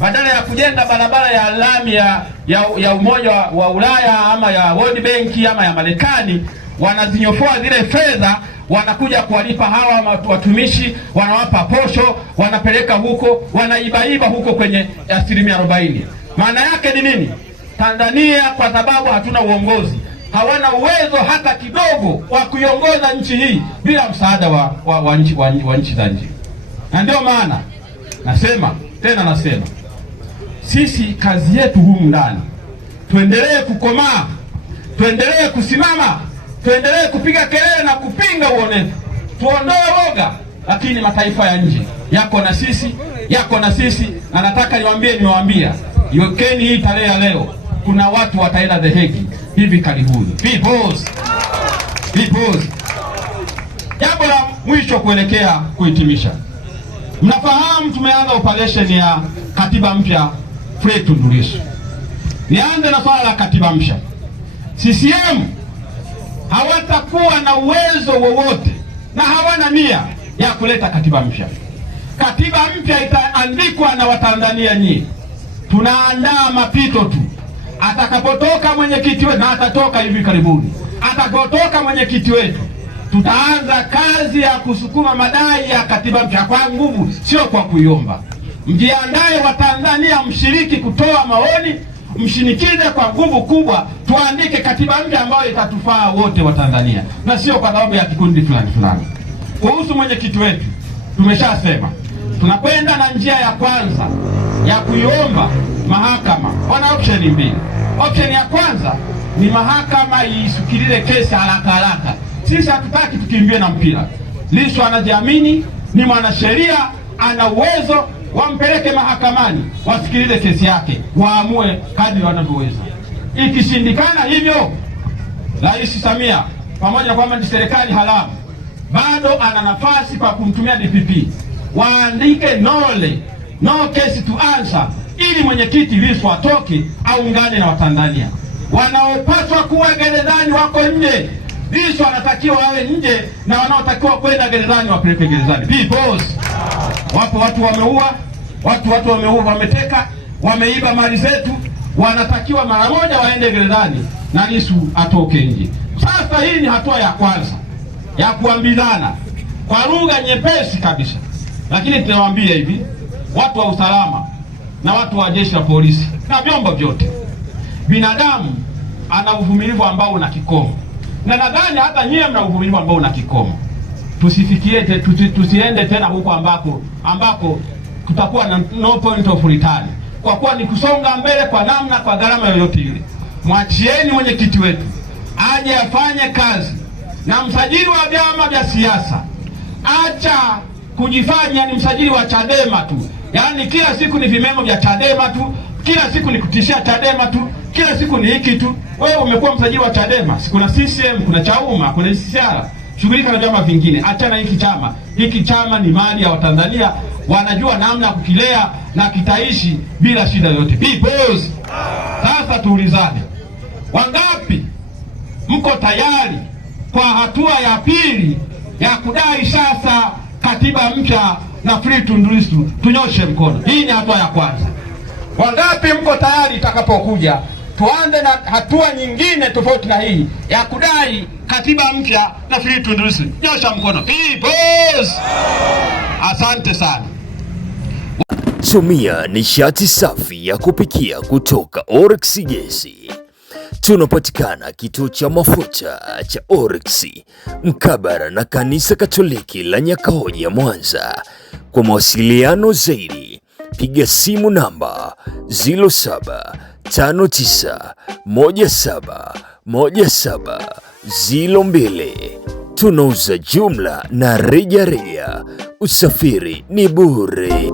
Badala ya kujenga barabara ya lami ya Umoja wa Ulaya ama ya World Bank ama ya Marekani, wanazinyofoa zile fedha, wanakuja kuwalipa hawa watumishi, wanawapa posho, wanapeleka huko, wanaibaiba huko kwenye 40%. Maana yake ni nini? Tanzania, kwa sababu hatuna uongozi, hawana uwezo hata kidogo wa kuiongoza nchi hii bila msaada wa nchi za nje. Na ndio maana nasema sisi kazi yetu humu ndani, tuendelee kukomaa, tuendelee kusimama, tuendelee kupiga kelele na kupinga uonevu, tuondoe woga. Lakini mataifa ya nje yako na sisi, na nataka niwaambia, yokeni hii tarehe ya leo, kuna watu wataenda The Hague hivi karibuni. Peoples. Jambo la mwisho kuelekea kuhitimisha. Mnafahamu tumeanza operation ya katiba mpya Fred Tundu Lissu. Nianze na swala la katiba mpya. CCM hawatakuwa na uwezo wowote na hawana nia ya kuleta katiba mpya. Katiba mpya itaandikwa na Watanzania nyinyi. Tunaandaa mapito tu. Atakapotoka mwenyekiti wetu, na atatoka hivi karibuni, atakapotoka mwenyekiti wetu, tutaanza kazi ya kusukuma madai ya katiba mpya kwa nguvu, sio kwa kuiomba. Mjiandae Watanzania, mshiriki kutoa maoni, mshinikize kwa nguvu kubwa, tuandike katiba mpya ambayo itatufaa wote wa Tanzania, na sio kwa sababu ya kikundi fulani. Kuhusu mwenyekiti wetu, tumeshasema tunakwenda na njia ya kwanza ya kuiomba mahakama. Wana option mbili. Option ya kwanza ni mahakama isukilile kesi haraka. Sisi hatutaki tukimbie na mpira. Lissu anajiamini, ni mwanasheria, ana uwezo, wampeleke mahakamani, wasikilize kesi yake, waamue kadri wanavyoweza. Ikishindikana hivyo, Rais Samia, pamoja na kwamba ni serikali haramu, bado ana nafasi pa kumtumia DPP, waandike no case to answer, ili mwenyekiti Lissu atoke, aungane na Watanzania. Wanaopaswa kuwa gerezani wako nje. Lissu anatakiwa awe nje, na wanaotakiwa kwenda gerezani wapeleke gerezani. Peoples. Wapo watu wameua, watu wameteka, wameiba mali zetu, wanatakiwa mara moja waende gerezani na Lissu atoke nje. Sasa hii ni hatua ya kwanza ya kuambizana kwa lugha nyepesi kabisa. Lakini tunawaambia hivi, watu wa usalama na watu wa jeshi la polisi na vyombo vyote, binadamu ana uvumilivu ambao una kikomo, na nadhani hata nyie mna uvumilivu ambao una kikomo. Tusiende tena huko ambako tutakuwa na no point of return, kwa kuwa ni kusonga mbele kwa namna, kwa gharama yoyote ile. Mwachieni mwenyekiti wetu aje afanye kazi, na msajili wa vyama vya siasa acha kujifanya ni msajili wa Chadema tu. Yaani kila siku ni vimemo vya Chadema tu, kila siku ni kutishia Chadema tu, kila siku ni hiki tu. Wewe umekuwa msajili wa Chadema, kuna CCM, kuna Chauma, kuna CCR, shughulika na vyama vingine. Achana hiki chama. Hiki chama ni mali ya Watanzania, wanajua namna kukilea na kitaishi bila shida yoyote. Peoples. Sasa tuulizane, wangapi mko tayari kwa hatua ya pili ya kudai sasa katiba mpya na Fred Tundu Lissu? Tunyoshe mkono. Hii ni hatua ya kwanza. Wangapi mko tayari itakapokuja tuanze na hatua nyingine tofauti na hii ya kudai katiba mpya na Fred Tundu Lissu? Nyosha mkono. Peoples. Asante sana. Tumia nishati safi ya kupikia kutoka Oryx Gesi. Tunapatikana kituo cha mafuta cha Oryx mkabara na kanisa Katoliki la Nyakahoja, Mwanza. Kwa mawasiliano zaidi piga simu namba 0759171702. Tunauza jumla na rejareja. Usafiri ni bure.